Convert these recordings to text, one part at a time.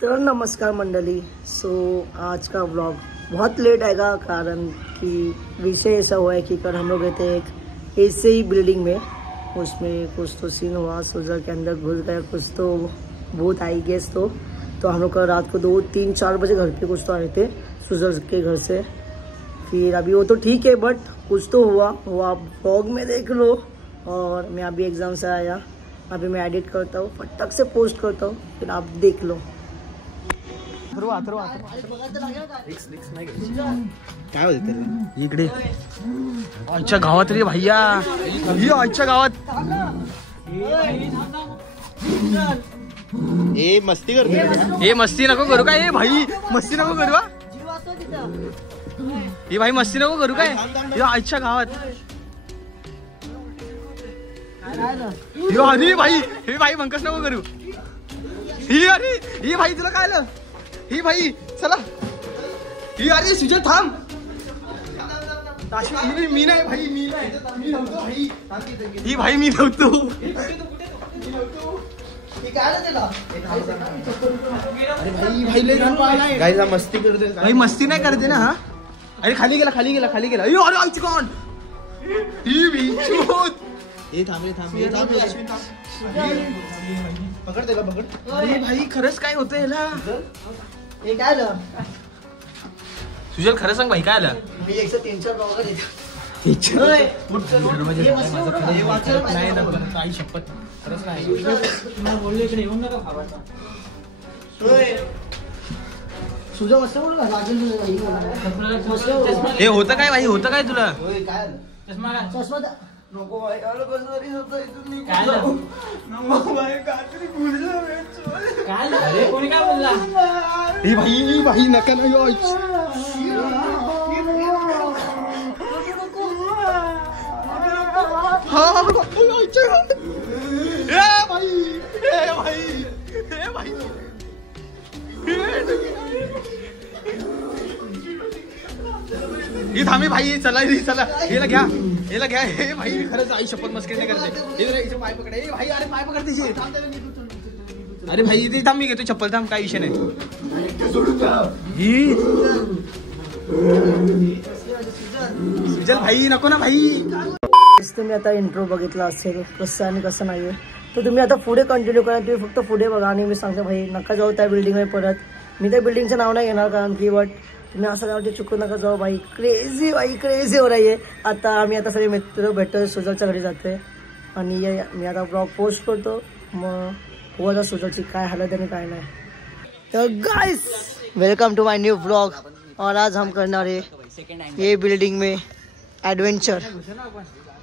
तो नमस्कार मंडली। आज का व्लॉग बहुत लेट आएगा कारण कि विषय ऐसा हुआ है कि कल हम लोग गए थे एक ऐसे ही बिल्डिंग में, उसमें कुछ तो सीन हुआ, सुजल के अंदर घुस गया, कुछ तो भूत आई गेस। तो हम लोग कल रात को 2, 3, 4 बजे घर पे कुछ तो आए थे सुजल के घर से। फिर अभी वो तो ठीक है बट कुछ तो हुआ वो आप व्लॉग में देख लो। और मैं अभी एग्जाम से आया, अभी मैं एडिट करता हूँ, फटक से पोस्ट करता हूँ, फिर आप देख लो। काय होते इकडे आजच्या गावात रे भैया, आजच्या गावात ए मस्ती करते, ए मस्ती नको करू काय, ए भाई मस्ती नको करू, ए भाई मस्ती नको करू काय, आजच्या गावात अरे भाई, हे भाई मंकस नको करू, ही अरे ही भाई तुला काय आलं, ही भाई चला, ही अरे सुजल थांब, मी नाही भाई, मी नव्हतो भाई, ही भाई मी नव्हतो, भाई मस्ती करते, भाई मस्ती नाही करते ना, हा अरे खाली गेला, खाली गेला, खाली गेला, अरे आईची कोण ही बिचूत, हे थांब रे, थांब पकड त्याला, पकड, अरे भाई खरंच काय होतं याला, हे काय आलं सुजल खरं सांग भाई काय आलं, मी 103 ब्लॉगर नाही ना आई शपथ खरंच नाही बोलले इकडे येऊन नका भावाचा सुजल मस्त बोलला हे होतं काय भाई, होतं काय तुला, काय चष्मा नको भाई, अरे बस काय नको भाई, काहीतरी कोणी काय बोलला, ही भाई नका ना ही थांबी भाई, चला चला हेला घ्या, हेला घ्या, हे भाई खरंच आई शपथ मस्करी नाही करते, पाय पकड, ए भाई अरे पाय पकड तिचे, अरे भाई ते थांब, मी घेतो चप्पल, थांब काय विषय नाही, सुजल भाई नको ना भाई। तुम्ही आता इंट्रो बघितला असेल कसं आणि कसं नाहीये, तर तुम्ही आता पुढे कंटिन्यू करा, तुम्ही फक्त पुढे बघा आणि मी सांगतो भाई नका जाऊ त्या बिल्डिंगमध्ये परत, मी त्या बिल्डिंगचं नाव नाही घेणार कारण की बट तुम्ही असं गावठी चुकून नका जाऊ भाई, क्रेझी हो रही आहे। आता आम्ही आता सगळे मित्र भेटतो, सुजलच्या घरी जाते आणि मी आता ब्लॉग पोस्ट करतो, मग हो आता सुजलची काय हालत आणि काय नाही। तो guys welcome to my new blog, और आज हम करना है ये बिल्डिंग में एडवेंचर।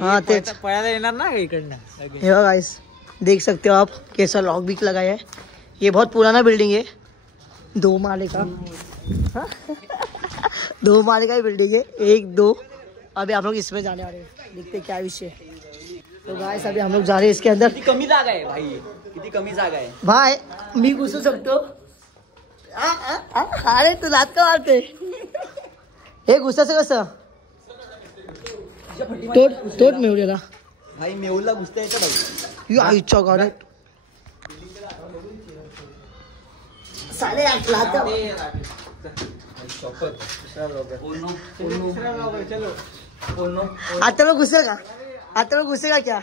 हाँ तेज पळायला येणार ना इकडनं, हे गाइस देख सकते हो आप कैसा लॉक भी लगाया है, ये बहुत पुराना बिल्डिंग है, 2 माले का, 2 माले का बिल्डिंग है, 1, 2, अभी आप लोग इसमें जाने वाले हैं, देखते क्या विषय है। तो गाइस अभी हम लोग जा रहे हैं इसके अंदर, किती कमी जागा आहे भाई, किती कमी जागा आहे भाई मी घुसू सकतो, अरे तू लात का मारते, हे घुसायचं कसं, तोट मेवलेला भाई, मेहुलला घुसता येतं भाई, आईच्या गाड्यात साले लात, आता मैं घुसेगा, आता मैं घुसेगा क्या,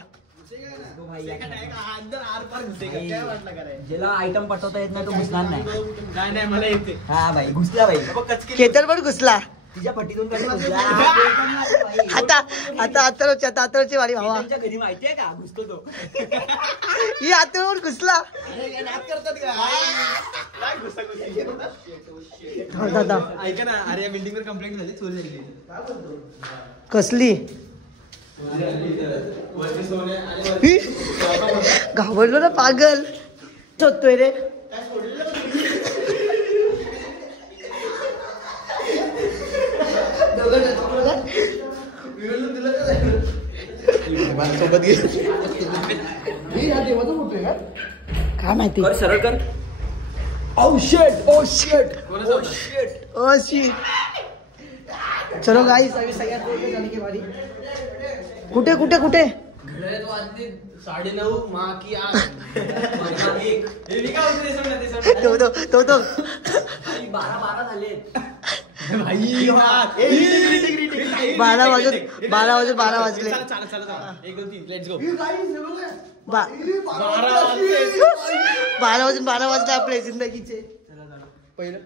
ज्याला आयटम पटवता येत नाही तो घुसणार नाही, मला येते, हा भाई घुसला भाई, केतन पण घुसला, तिच्या पट्टीतून आता अतरची वारी भावा, घरी माहितीये का घुसतो तो, ही आता पण घुसला, दादा ऐका ना, अरे या बिल्डिंग वर कंप्लेंट झाली, चोरी झाली, कसली घाबरलो ना पागल, शोधतोय रे, सोबत गेले काय माहिती, सरळ कर, ओ शिट, चलो गाइस अभी सगळ्यात जाने की बारी, कुठे 9:30 माँ की आग. तो 12 झाले. भाई 12 वाजले. चला 1 2 3 लेट्स गो. 12 वाजले आपल्या जिंदगीचे. पहिलं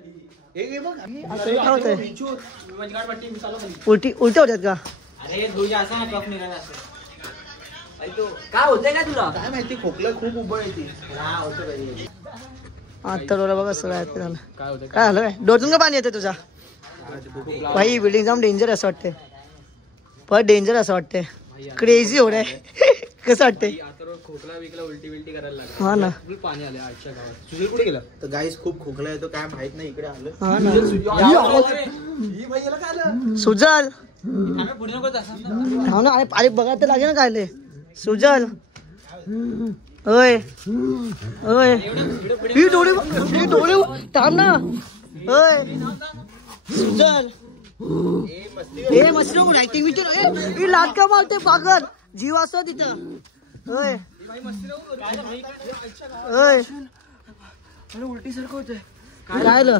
उलटी होत्यात का? अरे तुझ्या असं ना कफ निघाला असं. काय होतंय का तुला? काय माहिती खोकला खूप उभं येते. आता डोळा बघा सगळं आहे झालं. काय होतं काय झालं काय डोळ्यातून का पाणी येते तुझा? भाई बिल्डिंग जाम डेंजर असं वाटते. पण डेंजर असं वाटते. क्रेझी हो रे. कसं वाटते? खोकला विकला उलटी बिलटी करायला लागला. हा ना. पाणी आले आजच्या गावात. सुजल कुठे गेला? तर गाईस खूप खोकला येतो काय माहित नाही इकडे आलं. हा ना. ही भैयाला काय आलं? सुजल पुढे नको जास्त. हा ना. अरे बघा तर लागे ना काय सुजल. ओय ही डोळे थांब ना. ओय सुजल ए मस्त ऍक्टिंग विचार. ही लाट का मारते पागल जीव असतो तिथं. ओय उलटी सारखं होतंय. काय झालं?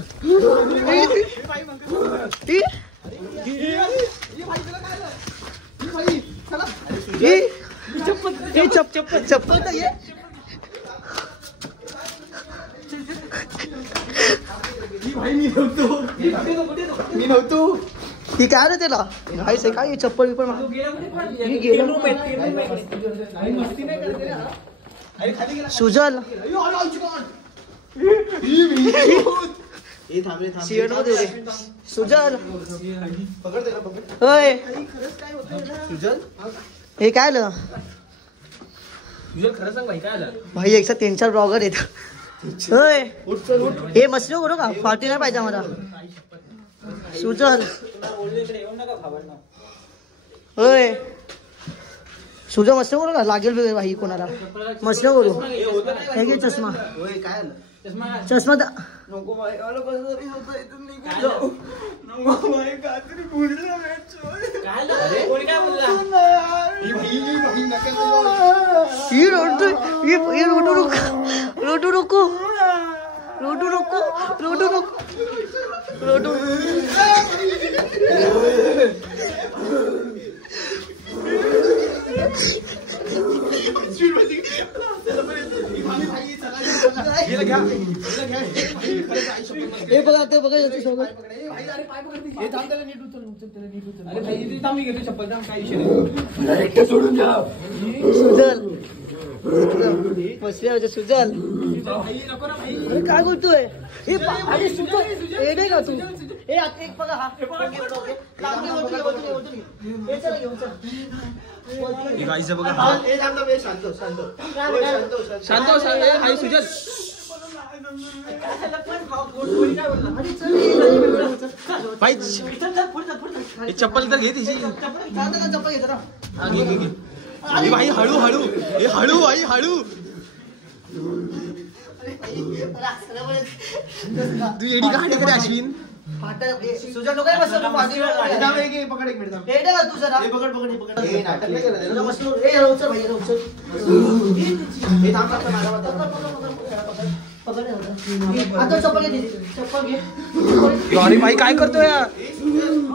चप्पल तर ये. मी नव्हतो. ही काय रे त्याला काय चप्पल विपल सुजल सुजल होय सुजल हे काय आलं खरं सांग भाई काय आलं. भाई 103 ब्लॉगर येत. होय हे मस्त करू का? फाटी नाही पाहिजे मला. सुजल होय सुजल मस्त करू का? लागेल भाई कोणाला मस्त करू. हे घे चष्मा. काय आलं? चष्मा नको भाई ही रोडू नको हे बघा ते बघा सुजल बसल्या सुजल अरे काय बोलतोय? अरे सुजल येडे का तू? हे आता एक बघा हा शांत सुजल भाई चप्पल तर घे तिची. भाई हळू भाई हळू. तू येडी गाडी करे अश्विन. सुजल नको बस पकड एक मिनिट तू जरा पकड नाटक नाही आता चप्पल घे. अरे भाई काय करतोय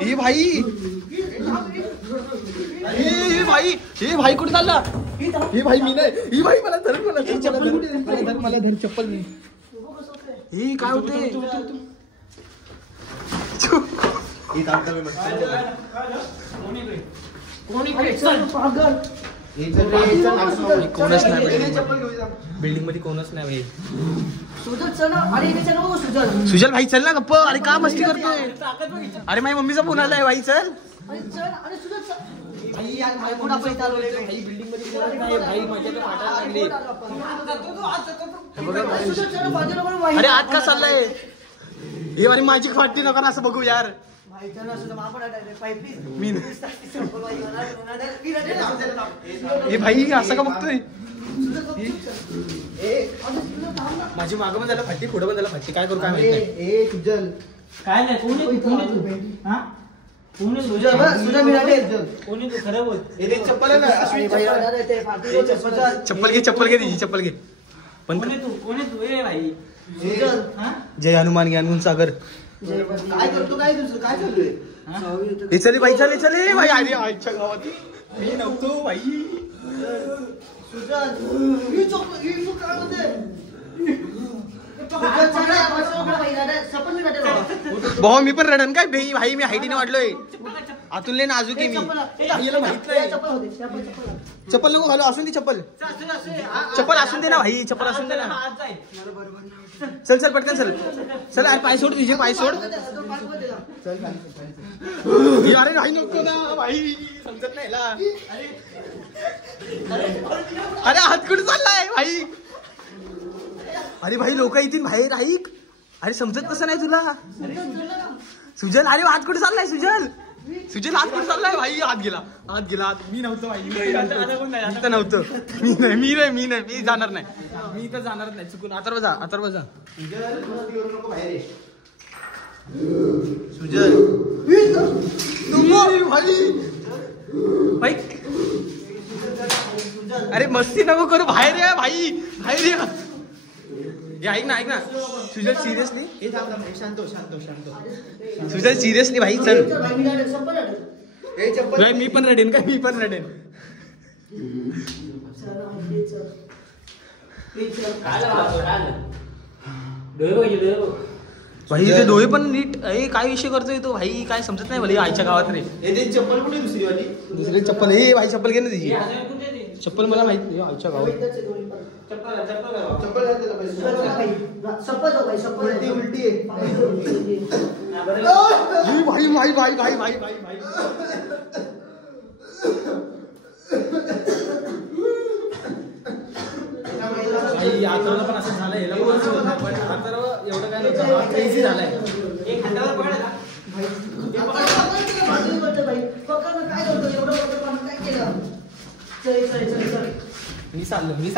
हे भाई? हे भाई कुठे चालला? हे भाई मी नाही. ही भाई मला धर चप्पल नाही. हे काय होते? कोणच नाही बिल्डिंग मध्ये कोणच नाही. सुजल भाई चल ना गप्प. अरे का मस्ती करतोय? अरे माझ्या मम्मीचा फोन आलाय भाई चल. अरे आज का चाललाय? हे अरे माझी फाटती नका ना असं बघू यार. हे भाई असं का बघतोय? माझी मागं पण झालं फाटी पुढं पण झालं फाटी. काय करू काय माहिती नाही. काय नाही सुजल मिळाले कोणी तू खरं बोल. चप्पल आहे ना चप्पल घे तिची चप्पल घे. पण कोणी तू ए भाई. जय हनुमान ज्ञान सागर. काय करतो काय तुझं काय चालू आहे? चले भाई चले भाई. अरे आईच्या गावात मी नव्हतो भाई. भाऊ मी पण रडन काय भाई मी हाईटीने वाढलोय. अतुलने नाजूक आहे मी. याला माहित नाही. चप्पल नको घालू. असून दे चप्पल असून दे ना भाई. चप्पल असून दे ना. चल पटकन चल अरे पाय सोड तुझे पाय सोड. अरे भाई नको ना भाई समजत नाही ला. अरे हात कुठे चाललाय भाई. अरे भाई लोक येतील बाहेर ऐक. अरे समजत कसं नाही तुला. सुजल अरे हात कुठे चाललाय सुजल हात कुठे चाललाय भाई. हात गेला मी नव्हतो भाई. मी तर नव्हतं. मी जाणार नाही. मी तर जाणार नाही चुकून. अथर्व जा सुजल भाई. अरे मस्ती नको करू. बाहेर ये भाई बाहेर ये. ऐक ना सुजल सिरियसली शांत सुजल सिरियसली भाई चल. मी पण रडेन भाई. ते डोळे पण नीट. काय विषय करतोय तो भाई. काय समजत नाही मला आईच्या गावात रे. चप्पल कुठे दुसरी चप्पल. भाई चप्पल घे ना तिची. चप्पल मला माहित नाही आईच्या गावात. भाई पण असं झालंय. एवढं काय नव्हतं. इझी झालंय. मी चाललो ही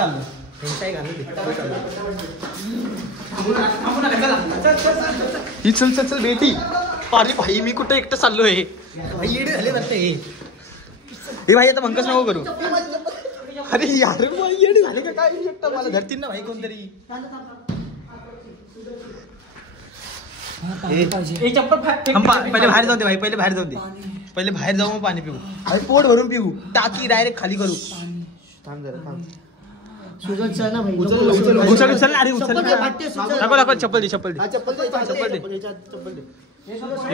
चल बेटी. अरे भाई मी कुठे एकटं चाललोय भाई. येडे झाले वाटतं हे भाई. आता मंकस नको करू. अरे यार येडे झाले का काय. एकटं मला धरतील ना भाई कोणतरी. पहिले बाहेर जाऊ दे भाई. पहिले बाहेर जाऊ मग पाणी पिऊ. भाई पोट भरून पिऊ. टाकी डायरेक्ट खाली करू. थांब जरा. सुजल चल ना भाई. उचल अरे नको चप्पल दे.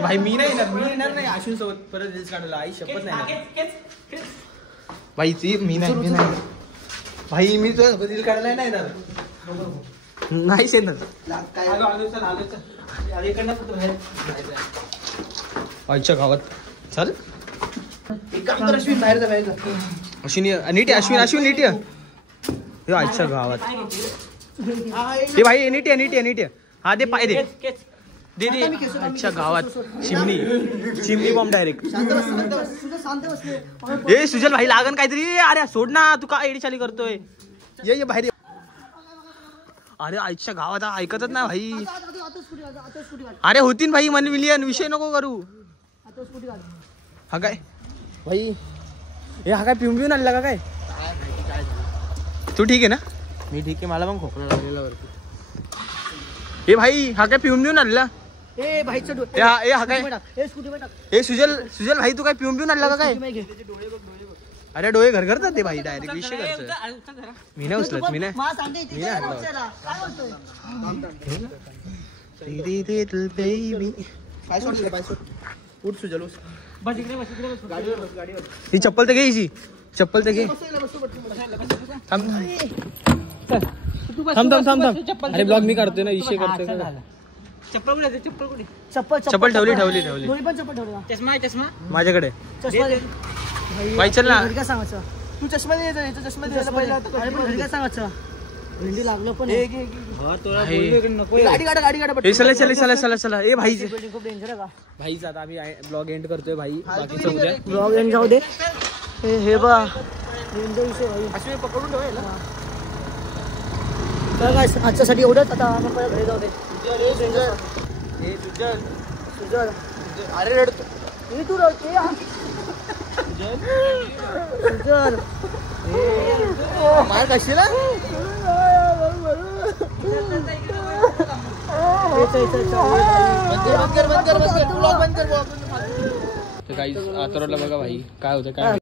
भाई मी नाही येणार नाही अश्विन सोबत परत रील्स काढायला. आई शपथ नाही भाई. ती मी नाही भाई. मी तुझ्या रील काढायला नाही येणार. नाही येणार. आईच्या गावात चल. अश्विन बाहेर जा. अश्विन नीट अश्विन नीट आईच्या गावात. ते भाई नीट हा दे पाय दे आईच्या गावात. चिमणी बॉम्ब डायरेक्ट. ए सुजल भाई लागन काहीतरी. अरे सोड ना तू काय एडी चाली करतोय. ये बाहेर. अरे आईच्या गावात ऐकतच ना भाई. अरे होतीन भाई 1 मिलियन. विषय नको करू. हा काय भाई. हा काय पिऊन आलेला का काय. तू ठीक आहे ना. मी ठीक आहे. मला पण खोकला लागलेला वरती. ए भाई हा काय पिऊन आलेला. ए भाई हा काय. सुजल भाई तू काय पिऊन आलेला का काय. अरे डोळे घरघरतात ते भाई. डायरेक्ट विषय करतोय. मी नाही उचलत. मी ही चप्पल तर घे. चप्पल तर घे. थांब. अरे ब्लॉग मी करतोय ना. विषय करतोय. चप्पल ठेवली. चष्मा माझ्याकडे. भाई चल ना. घरी काय सांगायचं. तू चष्मा द्यायचा. चष्मा द्यायला पहिला. घरी काय सांगायचं. भेंडी लागलं पण. चला ए भाई. खूप डेंजर आहे का भाई. आता आम्ही ब्लॉग एंड करतोय भाई. बाकीचं उद्या ब्लॉग एंड जाऊ दे. हे बा विषय भाई. अश्विन पकडून ठेवायला. तर काय आजच्यासाठी एवढंच. आता आपण घरी जाऊ दे. सुजल अरे रडतो. तू रडते मार कशीला बंद कर. तर काही आतरवला बघा भाई काय होतं काय